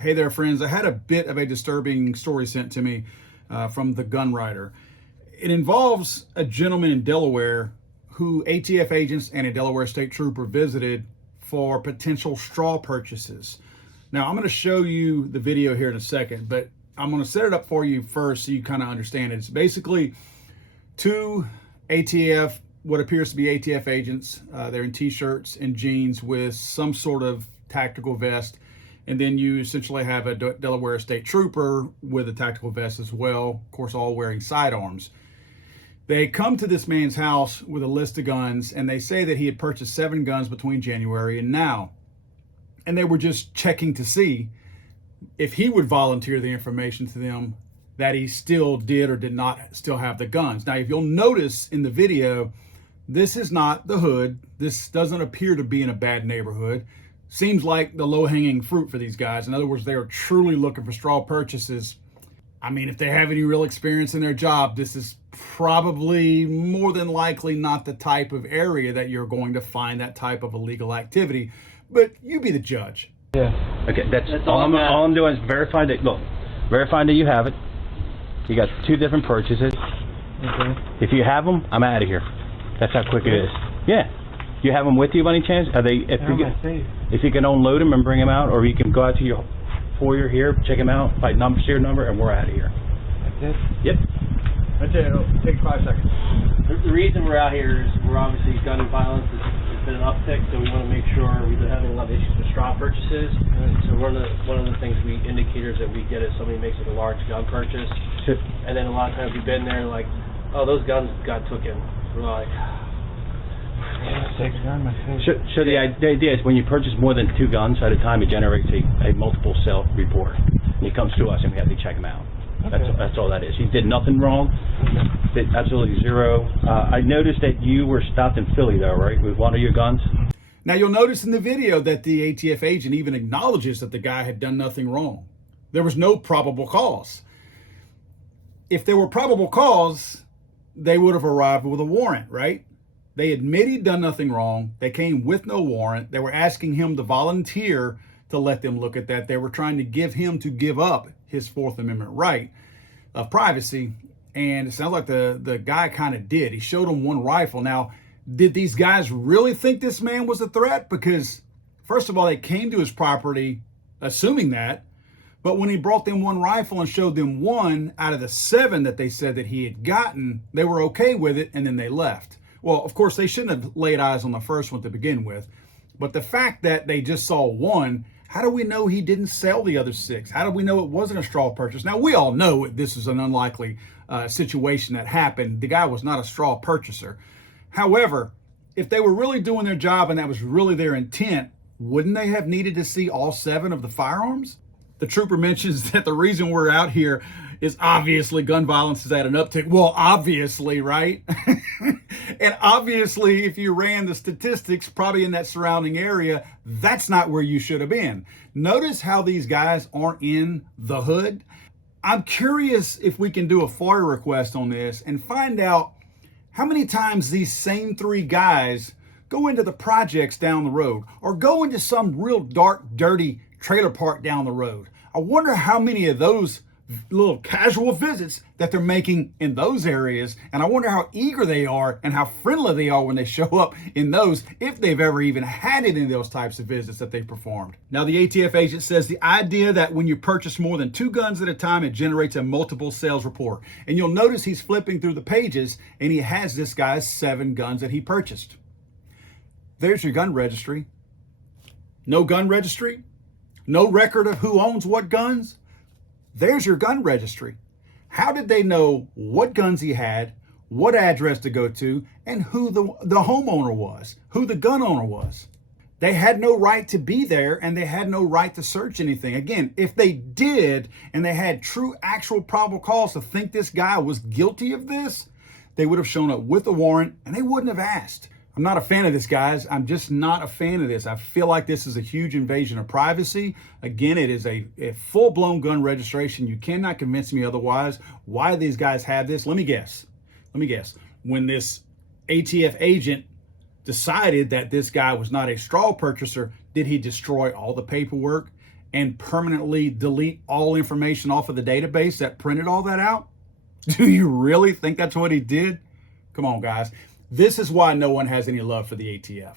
Hey there, friends. I had a bit of a disturbing story sent to me from the gun writer. It involves a gentleman in Delaware who ATF agents and a Delaware state trooper visited for potential straw purchases. Now, I'm going to show you the video here in a second, but I'm going to set it up for you first so you kind of understand it. It's basically two ATF, what appears to be ATF agents. They're in t-shirts and jeans with some sort of tactical vest. And then you essentially have a Delaware state trooper with a tactical vest as well, of course, all wearing sidearms. They come to this man's house with a list of guns, and they say that he had purchased 7 guns between January and now. And they were just checking to see if he would volunteer the information to them that he still did or did not still have the guns. Now, if you'll notice in the video, this is not the hood. This doesn't appear to be in a bad neighborhood. Seems like the low-hanging fruit for these guys. In other words, they are truly looking for straw purchases. I mean, if they have any real experience in their job, this is probably more than likely not the type of area that you're going to find that type of illegal activity. But you be the judge. Yeah. Okay, that's all I'm doing is verifying that, verifying that you have it. You got 2 different purchases. Okay. If you have them, I'm out of here. That's how quick it is. Yeah. You have them with you by any chance? Are they? If you can unload them and bring them out, or you can go out to your foyer here, check them out, by serial number, and we're out of here. That's it? Yep. That's it. It'll take 5 seconds. The reason we're out here is we're obviously gun violence has been an uptick, so we want to make sure we've been having a lot of issues with straw purchases. So one of the things indicators that we get is somebody makes like a large gun purchase, and then a lot of times we've been there like, oh, those guns got taken. We're like. So the idea is when you purchase more than 2 guns at a time, it generates a multiple sale report. And it comes to us and we have to check them out. Okay. That's all that is. He did nothing wrong. Did absolutely zero. I noticed that you were stopped in Philly though, right, with one of your guns? Now you'll notice in the video that the ATF agent even acknowledges that the guy had done nothing wrong. There was no probable cause. If there were probable cause, they would have arrived with a warrant, right? They admit he'd done nothing wrong. They came with no warrant. They were asking him to volunteer to let them look at that. They were trying to give him to give up his 4th Amendment right of privacy. And it sounds like the guy kind of did. He showed them one rifle. Now, did these guys really think this man was a threat? Because, first of all, they came to his property assuming that. But when he brought them one rifle and showed them 1 out of the 7 that they said that he had gotten, they were okay with it, and then they left. Well, of course, they shouldn't have laid eyes on the first one to begin with. But the fact that they just saw 1, how do we know he didn't sell the other 6? How do we know it wasn't a straw purchase? Now, we all know this is an unlikely situation that happened. The guy was not a straw purchaser. However, if they were really doing their job and that was really their intent, wouldn't they have needed to see all 7 of the firearms? The trooper mentions that the reason we're out here is obviously gun violence is at an uptick. Well, obviously, right? And obviously, if you ran the statistics, probably in that surrounding area, that's not where you should have been. Notice how these guys aren't in the hood. I'm curious if we can do a FOIA request on this and find out how many times these same 3 guys go into the projects down the road or go into some real dark, dirty trailer park down the road. I wonder how many of those little casual visits that they're making in those areas, and I wonder how eager they are and how friendly they are when they show up in those, if they've ever even had any of those types of visits that they performed. Now, the ATF agent says the idea that when you purchase more than 2 guns at a time, it generates a multiple sales report. And you'll notice he's flipping through the pages and he has this guy's 7 guns that he purchased. There's your gun registry. No gun registry? No record of who owns what guns? There's your gun registry. How did they know what guns he had, what address to go to, and who the homeowner was, who the gun owner was? They had no right to be there, and they had no right to search anything. Again, if they did, and they had true, actual probable cause to think this guy was guilty of this, they would have shown up with a warrant, and they wouldn't have asked. I'm not a fan of this, guys. I'm just not a fan of this. I feel like this is a huge invasion of privacy. Again, it is a full-blown gun registration. You cannot convince me otherwise. Why these guys have this? Let me guess. When this ATF agent decided that this guy was not a straw purchaser, did he destroy all the paperwork and permanently delete all information off of the database that printed all that out? Do you really think that's what he did? Come on, guys. This is why no one has any love for the ATF.